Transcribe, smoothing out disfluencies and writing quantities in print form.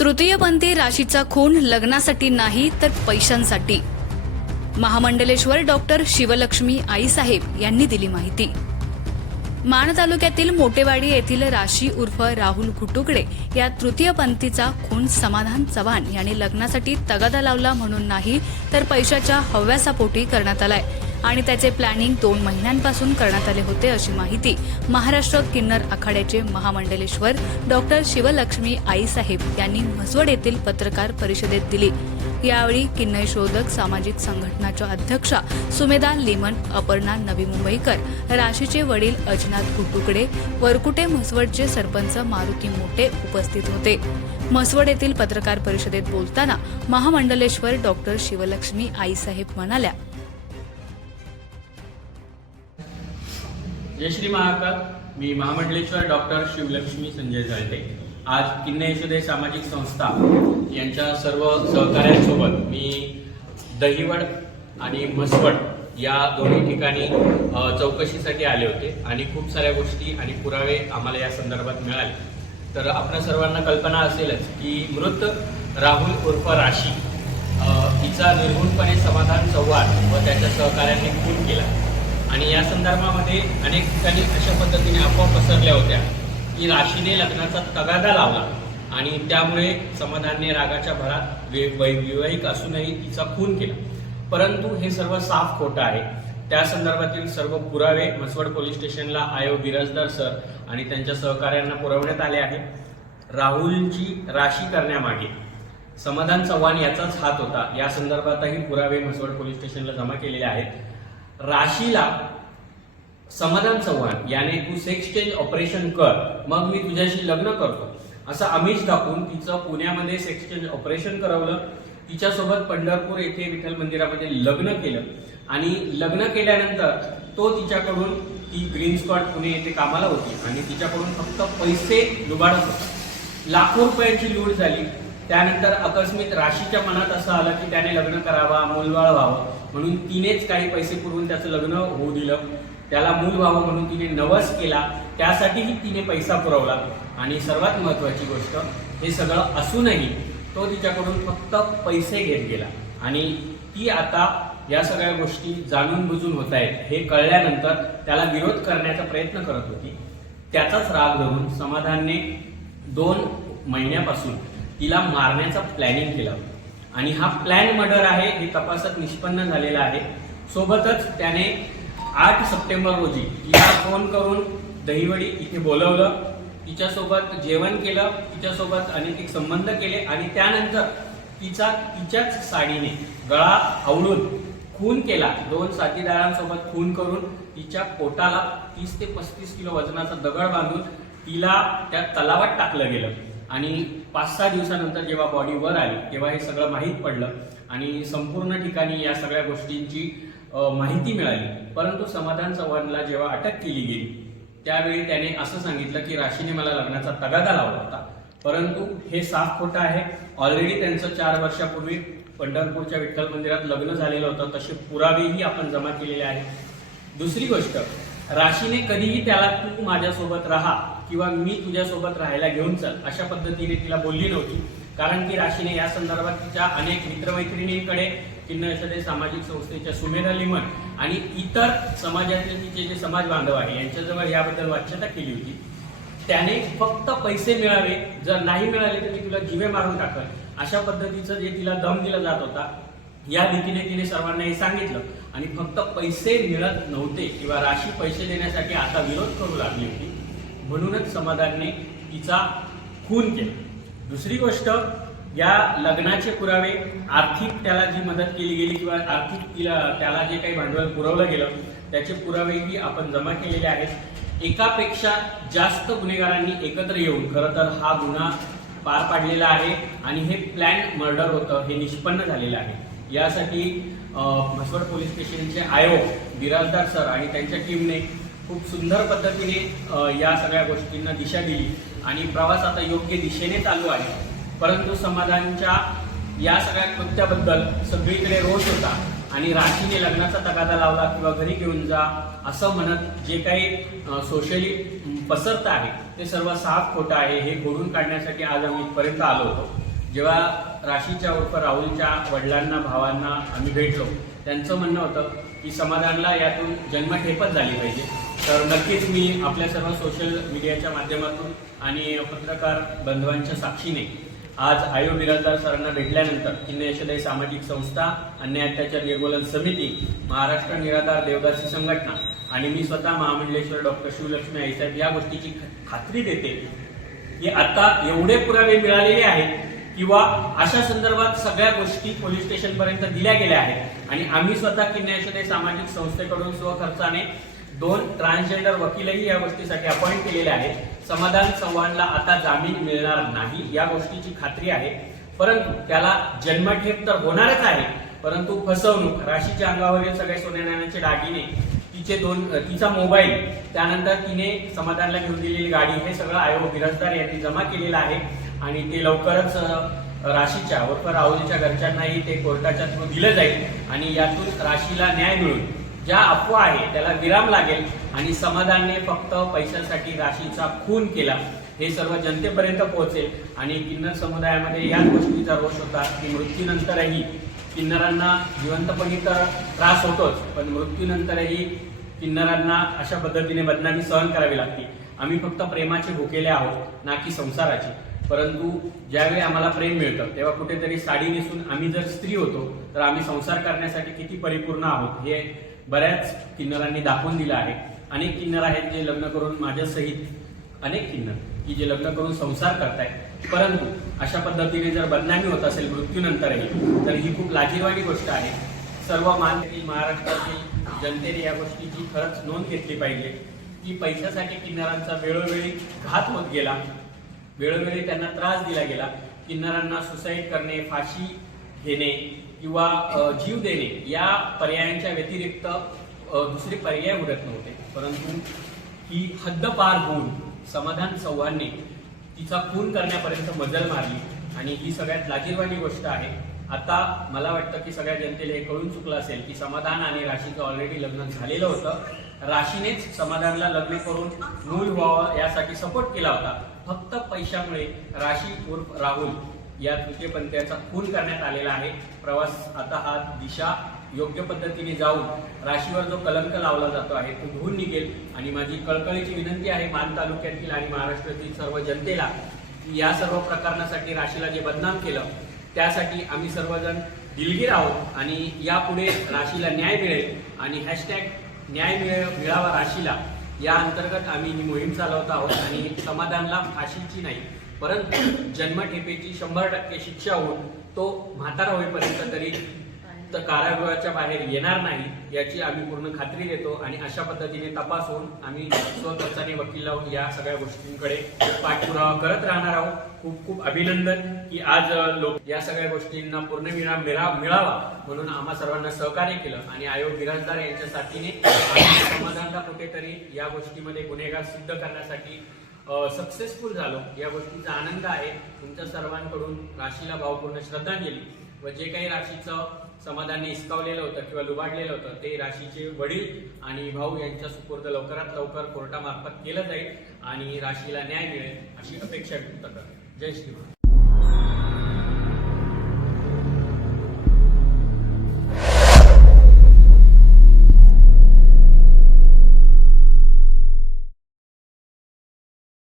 तृतीयपंथी राशीचा खून लग्नासाठी नाही तर पैशांसाठी. महामंडलेश्वर डॉक्टर शिवलक्ष्मी आईसाहेब यांनी दिली माहिती. माण तालुक्यातील मोटेवाडी येथील राशी उर्फ राहुल घुटुकडे या तृतीयपंथीचा खून समाधान चव्हाण यांनी लग्नासाठी तगादा लावला म्हणून नाही तर पैशाच्या हव्यासापोटी करण्यात आलाय आणि त्याचे प्लॅनिंग 2 महिन्यांपासून करण्यात आले होते, अशी माहिती महाराष्ट्र किन्नर आखाड्याचे महामंडलेश्वर डॉक्टर शिवलक्ष्मी आईसाहेब यांनी म्हसवड येथील पत्रकार परिषदेत दिली. यावेळी किन्नर शोधक सामाजिक संघटनाच्या अध्यक्षा सुमेधा लिमन, अपर्णा नवी मुंबईकर, राशीचे वडील अजनाथ घुटुकडे, वरकुटे म्हसवडचे सरपंच मारुती मोटे उपस्थित होते. म्हसवड येथील पत्रकार परिषदेत बोलताना महामंडलेश्वर डॉक्टर शिवलक्ष्मी आईसाहेब म्हणाल्या, जय श्री महाकाल. मी महामंडलेश्वर डॉक्टर शिवलक्ष्मी संजय जळते. आज किन्नर यशोदय सामाजिक संस्था यांच्या सर्व सहकाऱ्यांसोबत मी दहिवड आणि म्हसवड या दोन्ही ठिकाणी चौकशीसाठी आले होते आणि खूप साऱ्या गोष्टी आणि पुरावे आम्हाला या संदर्भात मिळाले. तर आपल्या सर्वांना कल्पना असेलच की मृत राहुल उर्फ राशी हिचा निर्गुणपणे समाधान चव्हाण व त्याच्या सहकाऱ्यांनी खून केला आणि या संदर्भामध्ये अनेक ठिकाणी अशा पद्धतीने अफवा पसरल्या होत्या की राशीने लग्नाचा तगादा लावला आणि त्यामुळे समाधानने रागाच्या भरात वैवाहिक असूनही तिचा खून केला. परंतु हे सर्व साफ खोटं आहे. त्या संदर्भातील सर्व पुरावे म्हसवड पोलीस स्टेशनला आयो बिराजदार सर आणि त्यांच्या सहकाऱ्यांना पुरवण्यात आले आहे. राहुलची राशी करण्यामागे समाधान चव्हाण याचाच हात होता. या संदर्भातही पुरावे म्हसवड पोलीस स्टेशनला जमा केलेले आहेत. राशीला समाधान चव्हाण याने तू सेक्स चेंज ऑपरेशन कर, मग मी तुझ्याशी लग्न करतो असं आमिष दाखवून तिचं पुण्यामध्ये सेक्स चेंज ऑपरेशन करवलं. तिच्यासोबत पंढरपूर येथे विठ्ठल मंदिरामध्ये लग्न केलं आणि लग्न केल्यानंतर तो तिच्याकडून, ती ग्रीन स्पॉट पुणे येथे कामाला होती आणि तिच्याकडून फक्त पैसे लुबाडत होता. लाखो रुपयांची लूट झाली. त्यानंतर अकस्मित राशीच्या मनात असं आलं की त्याने लग्न करावा, मूलबाळ व्हावं म्हणून तिनेच काही पैसे पुरवून त्याचं लग्न होऊ दिलं. त्याला मूल व्हावं म्हणून तिने नवस केला, त्यासाठीही तिने पैसा पुरवला आणि सर्वात महत्वाची गोष्ट, हे सगळं असूनही तो तिच्याकडून फक्त पैसे घेत गेला आणि ती आता या सगळ्या गोष्टी जाणून बुजून होत आहेत हे कळल्यानंतर त्याला विरोध करण्याचा प्रयत्न करत होती. त्याचाच राग धरून समाधानने 2 महिन्यापासून तिला मारण्याचा प्लॅनिंग केला आणि हा प्लॅन मर्डर आहे हे तपासात निष्पन्न झालेला आहे. सोबतच त्याने 8 सप्टेंबर रोजी तिला फोन करून दहिवडी इथे बोलवलं, तिच्यासोबत जेवण केलं, तिच्यासोबत अनैतिक संबंध केले आणि त्यानंतर तिच्याच साडीने गळा आवळून खून केला. 2 साथीदारांसोबत खून करून तिच्या पोटाला 30 ते 35 किलो वजनाचा दगड बांधून तिला त्या तलावात टाकलं गेलं आणि 5-6 दिवसानंतर जेव्हा बॉडी वर आली तेव्हा हे सगळं माहीत पडलं आणि संपूर्ण ठिकाणी या सगळ्या गोष्टींची माहिती मिळाली. परंतु समाधान चव्हाणला जेव्हा अटक केली गेली त्यावेळी त्याने असं सांगितलं की राशीने मला लग्नाचा तगादा लावला होता. परंतु हे साफ खोटं आहे. ऑलरेडी त्यांचं 4 वर्षापूर्वी पंढरपूरच्या विठ्ठल मंदिरात लग्न झालेलं होतं. तसे पुरावेही आपण जमा केलेले आहेत. दुसरी गोष्ट, राशीने कधीही त्याला तू माझ्यासोबत राहा किंवा मी तुझ्यासोबत राहायला घेऊन चल अशा पद्धतीने तिला बोलली नव्हती. कारण की राशीने या संदर्भात तिच्या अनेक मित्रमैत्रिणींकडे, किन्नर यशोदय सामाजिक संस्थेच्या सुमेधा लिमन आणि इतर समाजातील तिचे जे समाज बांधव आहे यांच्याजवळ याबद्दल वाच्यता केली होती. त्याने फक्त पैसे मिळावे, जर नाही मिळाले तर मी तुला जीवे मारून टाकल अशा पद्धतीचं जे तिला दम दिला जात होता, या भीतीने तिने सर्वांना हे सांगितलं आणि फक्त पैसे मिळत नव्हते किंवा राशी पैसे देण्यासाठी आता विरोध करू लागली होती म्हणूनच समाधानने तिचा खून केला. दुसरी गोष्ट, या लग्नाचे पुरावे, आर्थिक त्याला जी मदत केली गेली किंवा आर्थिक त्याला जे काही भांडवल पुरवलं गेलं त्याचे पुरावेही आपण जमा केलेले आहेत. एकापेक्षा जास्त गुन्हेगारांनी एकत्र येऊन खरं तर हा गुन्हा पार पाडलेला आहे आणि हे प्लॅन मर्डर होतं हे निष्पन्न झालेलं आहे. यासाठी म्हसवड पोलीस स्टेशनचे आयो बिराजदार सर आणि त्यांच्या टीमने खूप सुंदर पद्धतीने या सगळ्या गोष्टींना दिशा दिली आणि प्रवास आता योग्य दिशेने चालू आहे. परंतु समाधानच्या या सगळ्या कृत्याबद्दल सगळीकडे रोष होता आणि राशीने लग्नाचा तगादा लावला किंवा घरी घेऊन जा असं म्हणत जे काही सोशली पसरत आहे ते सर्व साफ खोटं आहे. हे खोडून काढण्यासाठी आज आम्ही इथपर्यंत आलो होतो. जेव्हा राशीच्या उर्फ राहुलच्या वडिलांना भावांना आम्ही भेटलो, त्यांचं म्हणणं होतं की समाधानला यातून जन्मठेपच झाली पाहिजे. तर नक्कीच मी आपल्या सर्व सोशल मीडियाच्या माध्यमातून आणि पत्रकार बंधवांच्या साक्षीने आज आयोग बिराजदार सरांना भेटल्यानंतर किन्नर यशोदय सामाजिक संस्था, अन्याय अत्याचार निर्मूलन समिती, महाराष्ट्र निराधार देवदासी संघटना आणि मी स्वतः महामंडलेश्वर डॉक्टर शिवलक्ष्मी आईसाहेब या गोष्टीची खात्री देते की आता एवढे पुरावे मिळालेले आहेत किंवा अशा संदर्भात सगळ्या गोष्टी पोलीस स्टेशन पर्यंत दिल्या गेल्या आहेत आणि आम्ही स्वतः किन्नर यशोदय सामाजिक संस्थेकडून स्वखर्चाने 2 ट्रान्सजेंडर वकीलही या गोष्टीसाठी अपॉइंट केलेले आहेत. समाधान चव्हाणला आता जामीन मिळणार नाही या गोष्टीची खात्री आहे, परंतु त्याला जन्मठेप तर होणारच आहे, परंतु फसवणूक, राशीच्या अंगावरील सगळे सोन्या नाण्याचे दागिने, तिचा मोबाईल, त्यानंतर तिने समाधानला घेऊन दिलेली गाडी, हे सगळं आयोग बिराजदार यांनी जमा केलेलं आहे आणि ते लवकरच राशीच्या उर्फ राहुलच्या घरच्यांनाही ते कोर्टाच्या थ्रू दिलं जाईल आणि यातून राशीला न्याय मिळून ज्या अफवा आहे त्याला विराम लागेल आणि समाधानने फक्त पैशासाठी राशीचा खून केला हे सर्व जनतेपर्यंत पोहोचेल आणि किन्नर समुदायामध्ये याच गोष्टीचा रोष होता की मृत्यूनंतरही किन्नरांना जिवंतपणी तर त्रास होतोच, पण मृत्यूनंतरही किन्नरांना अशा पद्धतीने बदनामी सहन करावी लागते. आम्ही फक्त प्रेमाचे भुकेले आहोत, ना की संसाराचे. परंतु ज्यावेळी आम्हाला प्रेम मिळतं तेव्हा कुठेतरी साडी नेसून आम्ही जर स्त्री होतो तर आम्ही संसार करण्यासाठी किती परिपूर्ण आहोत हे बऱ्याच किन्नरांनी दाखवून दिलं आहे. अनेक किन्नर आहेत जे लग्न करून माझ्यासहित अनेक किन्नर की जे लग्न करून संसार करतायत, परंतु अशा पद्धतीने जर बदनामी होत असेल मृत्यूनंतरही तर ही खूप लाजिरवाणी गोष्ट आहे. सर्व महाराष्ट्रातील जनतेने या गोष्टीची खरंच नोंद घेतली पाहिजे की पैशासाठी किन्नरांचा वेळोवेळी घात होत गेला, वेळोवेळी त्यांना त्रास दिला गेला. किन्नरांना सुसाईड करणे, फाशी घेणे किंवा जीव देणे या पर्यायांच्या व्यतिरिक्त दुसरे पर्याय उरत नव्हते, परंतु ही हद्द पार होऊन समाधान चव्हाणने तिचा खून करण्यापर्यंत मजल मारली आणि ही सगळ्यात लाजिरवाणी गोष्ट आहे. आता मला वाटतं की सगळ्या जनतेला हे कळून चुकलं असेल की समाधान आणि राशीचं ऑलरेडी लग्न झालेलं होतं. राशीनेच समाधानला लग्न करून मूल व्हावं यासाठी सपोर्ट केला होता. फक्त पैशामुळे राशी उर्फ राहुल या तृतीयपंथीयाचा खून करण्यात आलेला आहे. प्रवास आता हा दिशा योग्य पद्धतीने जाऊन राशीवर जो कलंक लावला जातो आहे तो धुवून निघेल आणि माझी कळकळीची विनंती आहे मान तालुक्यातील आणि महाराष्ट्रातील सर्व जनतेला की या सर्व प्रकरणासाठी राशीला जे बदनाम केलं त्यासाठी आम्ही सर्वजण दिलगीर आहोत आणि यापुढे राशीला न्याय मिळेल आणि हॅशटॅग न्याय मिळावा राशीला या अंतर्गत आम्ही ही मोहीम चालवत आहोत आणि समाधानला फाशीची नाही परंतु जन्मठेपेची 100% शिक्षा होऊन तो म्हातारा होईपर्यंत तरी कारागृहाच्या बाहेर येणार नाही याची आम्ही पूर्ण खात्री देतो आणि अशा पद्धतीने तपास होऊन आम्ही स्वखर्चाने वकील लावून या सगळ्या गोष्टींकडे पाठपुरावा करत राहणार आहोत. खूप खूप अभिनंदन की आज लोक या सगळ्या गोष्टींना पूर्ण मिळावा म्हणून आम्हा सर्वांना सहकार्य केलं आणि आयोग बिराजदार यांच्या साथीने समाधानला कुठेतरी या गोष्टीमध्ये गुन्हेगार सिद्ध करण्यासाठी सक्सेसफुल झालो या गोष्टीचा आनंद आहे. तुमच्या सर्वांकडून राशीला भावपूर्ण श्रद्धांजली व जे काही राशीचं समाधानाने हिसकावलेलं होतं किंवा लुबाडलेलं होतं ते राशीचे वडील आणि भाऊ यांच्या सुपूर्द लवकरात लवकर कोर्टामार्फत केलं जाईल आणि राशीला न्याय मिळेल अशी अपेक्षा व्यक्त करतो. जय श्री महाराज.